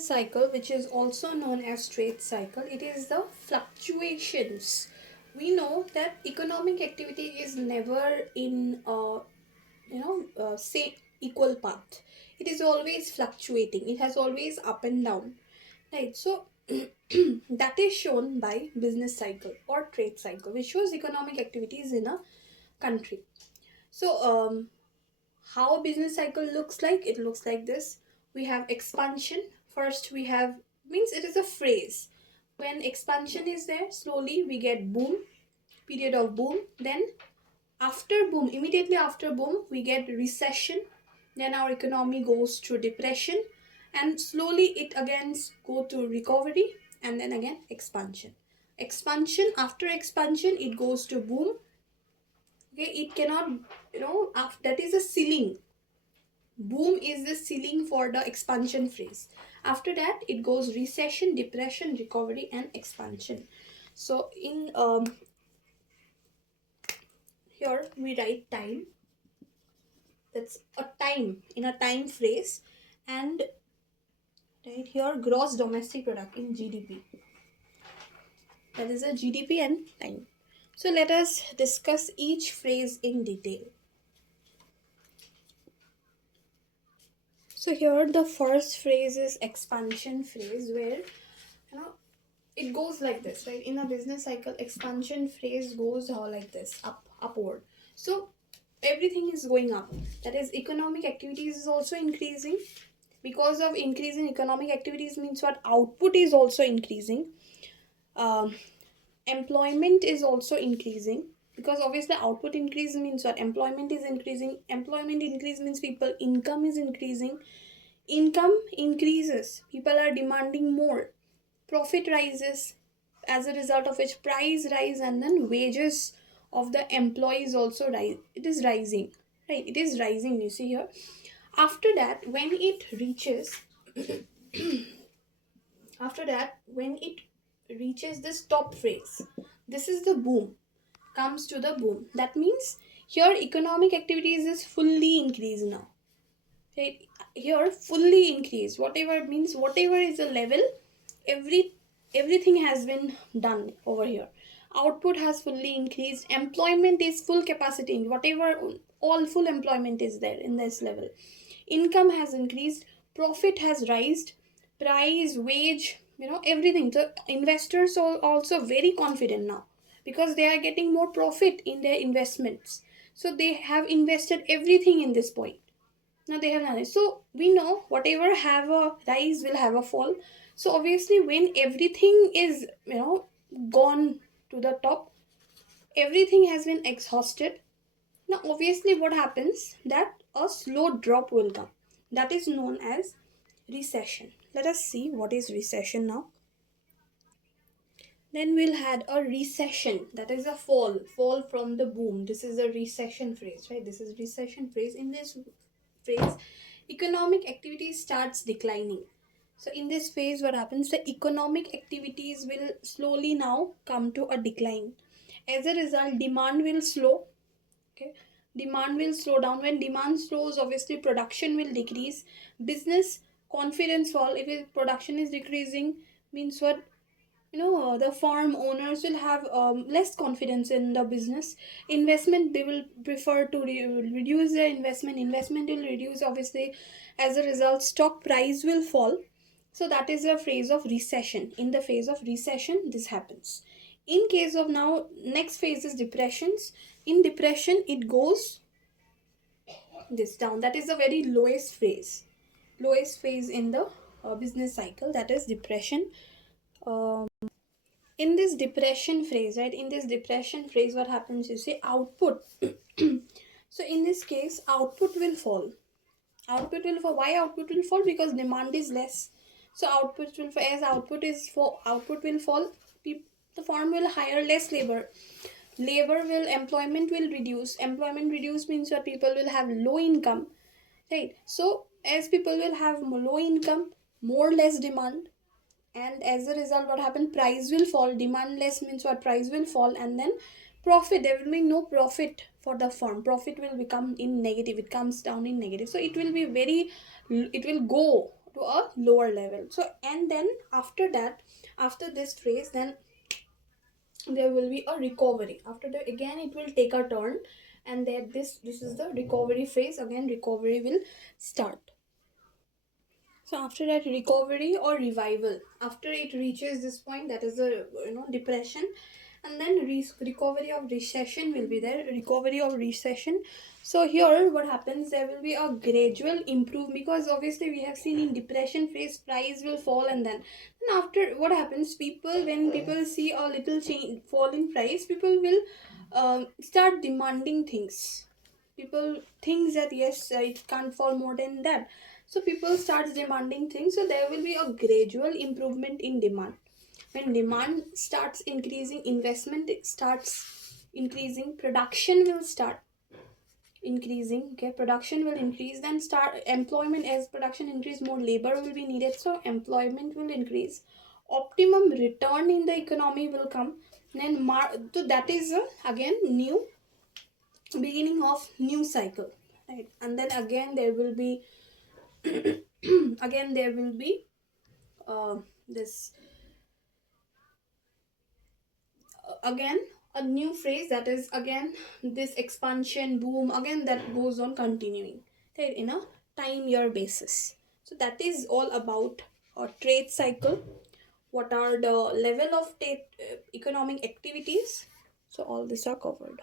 business cycle, which is also known as trade cycle, it is the fluctuations. We know that economic activity is never in say equal path. It is always fluctuating. It has always up and down, right? So that is shown by business cycle or trade cycle, which shows economic activities in a country. So how a business cycle looks like, it looks like this. We have expansion. First we have, means it is a phrase. When expansion is there, slowly we get boom, period of boom. Then after boom, immediately after boom, we get recession. Then our economy goes through depression, and slowly it again go to recovery, and then again expansion. Expansion, after expansion it goes to boom. Okay, it cannot, that is a ceiling. Boom is the ceiling for the expansion phase. After that it goes recession, depression, recovery, and expansion. So in here we write time. That's a time, in a time phrase. And right here gross domestic product in GDP. That is a GDP and time. So let us discuss each phrase in detail. So here the first phrase is expansion phrase, where it goes like this, right? In a business cycle, expansion phrase goes like this, upward. So everything is going up. That is, economic activities is also increasing. Because of increase in economic activities means what? Output is also increasing. Um, Employment is also increasing, because obviously output increase means what? Employment is increasing. Employment increase means people income is increasing. Income increases, people are demanding more. Profit rises, as a result of which price rise, and then wages of the employees also rise. It is rising, right? It is rising, you see here. After that, when it reaches after that, when it reaches this top phrase, this is the boom, comes to the boom. That means here economic activities is fully increased now, right? Here fully increased, whatever it means, whatever is the level, everything has been done over here. Output has fully increased, employment is full capacity, whatever, all full employment is there in this level. Income has increased, profit has raised, price, wage, everything. So investors are also very confident now, because they are getting more profit in their investments. So they have invested everything in this point. Now they have done it. So we know whatever have a rise will have a fall. So obviously when everything is gone to the top, everything has been exhausted. Now obviously what happens, that a slow drop will come. That is known as recession. Let us see what is recession now. Then we'll had a recession. That is a fall from the boom. This is a recession phrase, right? This is recession phrase. In this phrase, economic activity starts declining. So in this phase, what happens? The economic activities will slowly now come to a decline. As a result, demand will slow. Okay, demand will slow down. When demand slows, obviously production will decrease. Business confidence fall. If production is decreasing, means what? The farm owners will have less confidence in the business. Investment, they will prefer to reduce their investment will reduce, obviously. As a result, stock price will fall. So that is a phase of recession. In the phase of recession, this happens. In case of now, next phase is depressions. In depression, it goes this down. That is the very lowest phase in the business cycle, that is depression. um, in this depression phrase, right? In this depression phrase, what happens, you see, output. So in this case, output will fall. Output will fall. Why output will fall? Because demand is less. So output will fall. As output will fall, the farm will hire less labor. Employment will reduce. Employment reduce means that people will have low income, right? So as people will have low income, more less demand, and as a result, what happened? Price will fall. Demand less means what? Price will fall, and then profit, there will be no profit for the firm. Profit will become in negative. It comes down in negative. So it will be very, it will go to a lower level. So and then after that, after this phase, then there will be a recovery. After that again it will take a turn, and then this is the recovery phase. Again recovery will start. So after that recovery or revival, after it reaches this point, that is the depression, and then recovery of recession will be there. Recovery of recession. So here what happens, there will be a gradual improve, because obviously we have seen in depression phase price will fall, and then after what happens, people, when people see a little change fall in price, people will start demanding things. People thinks that yes, it can't fall more than that, so people starts demanding things. So there will be a gradual improvement in demand. When demand starts increasing, investment starts increasing, production will start increasing. Okay, production will increase, then start employment. As production increase, more labor will be needed, so employment will increase. Optimum return in the economy will come. Then so that is again new beginning of new cycle, right? And then again there will be again there will be this again a new phrase, that is again this expansion boom, again that goes on continuing, right, in a time year basis. So that is all about a trade cycle. What are the level of trade, economic activities. So all these are covered.